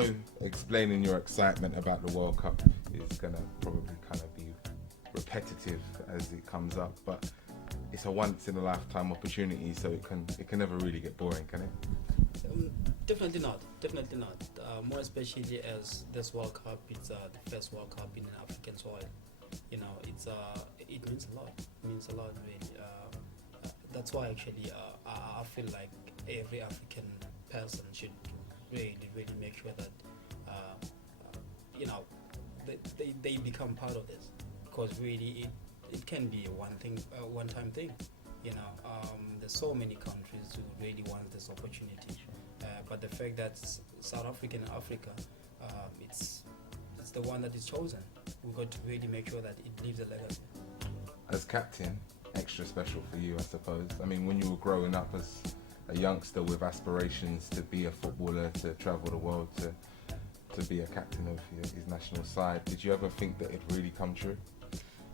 know explaining your excitement about the World Cup is going to probably kind of be repetitive as it comes up, but it's a once in a lifetime opportunity, so it can never really get boring, can it? Definitely not. More especially as this World Cup, it's the first World Cup in African soil. You know, it means a lot. It means a lot, really. That's why actually I feel like every African person should really make sure that you know they become part of this, because really it can be a one-time thing. You know, there's so many countries who really want this opportunity, but the fact that South Africa, it's the one that is chosen. We've got to really make sure that it leaves a legacy. As captain, extra special for you, I suppose. I mean, when you were growing up as a youngster with aspirations to be a footballer, to travel the world, to be a captain of his national side, did you ever think that it'd really come true?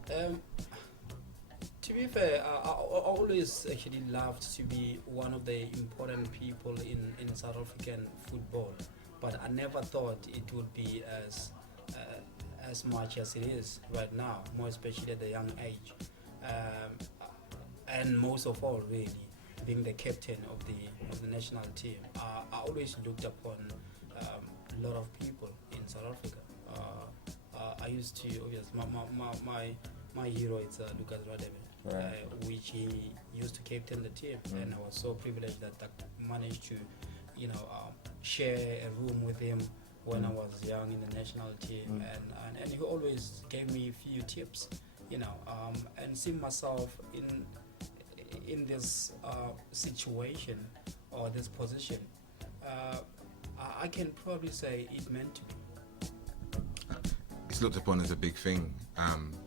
To be fair, I always actually loved to be one of the important people in South African football, but I never thought it would be as much as it is right now, more especially at the young age, and most of all, really, being the captain of the national team. I always looked upon a lot of people in South Africa. I used to, obviously, my hero is Lucas Radebe, right, which he used to captain the team, and I was so privileged that I managed to, share a room with him when I was young in the national team, and he always gave me a few tips, and seeing myself in this situation or this position, I can probably say it meant to be. It's looked upon as a big thing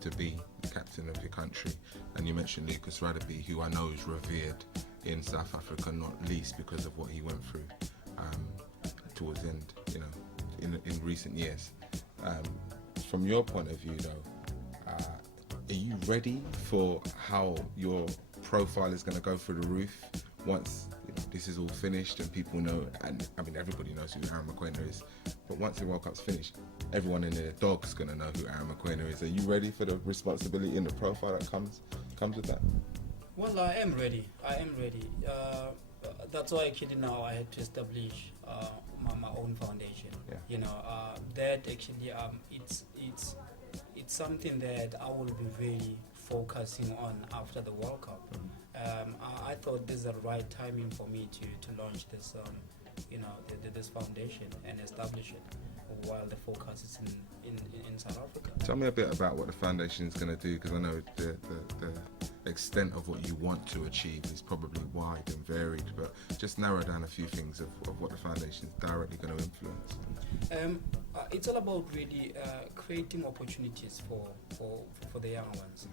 to be the captain of your country, and you mentioned Lucas Radebe, who I know is revered in South Africa, not least because of what he went through towards the end, in recent years. From your point of view, though, are you ready for how your profile is going to go through the roof once this is all finished and people know? And I mean, everybody knows who Aaron Mokoena is, but once the World Cup's finished, everyone in their dog's going to know who Aaron Mokoena is. Are you ready for the responsibility and the profile that comes with that? Well, I am ready. That's why actually now I had to establish my own foundation. Yeah. That actually it's something that I will be really focusing on after the World Cup. I thought this is the right timing for me to launch this this foundation and establish it while the focus is in South Africa. Tell me a bit about what the foundation is going to do, because I know the extent of what you want to achieve is probably wide and varied, but just narrow down a few things of what the foundation is directly going to influence. It's all about really creating opportunities for the young ones,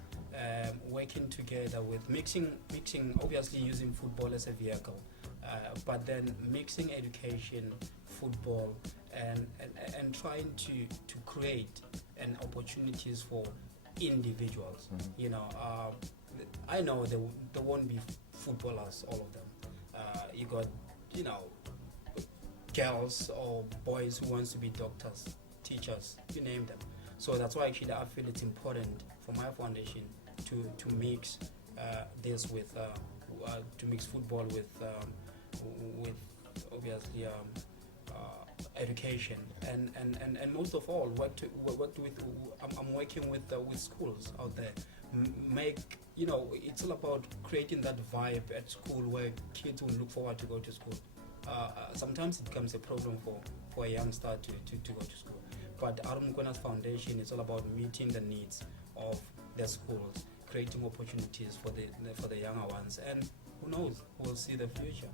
working together with mixing, obviously using football as a vehicle, but then mixing education, football, and trying to create opportunities for individuals. I know there won't be footballers, all of them. You got girls or boys who wants to be doctors, teachers, you name them. So that's why actually I feel it's important for my foundation to mix this with to mix football with obviously education, and most of all I'm working with schools out there. It's all about creating that vibe at school where kids will look forward to go to school. Sometimes it becomes a problem for a youngster to go to school, but Aaron Mokoena's foundation is all about meeting the needs of the schools, creating opportunities for the younger ones, and who knows, we'll see the future.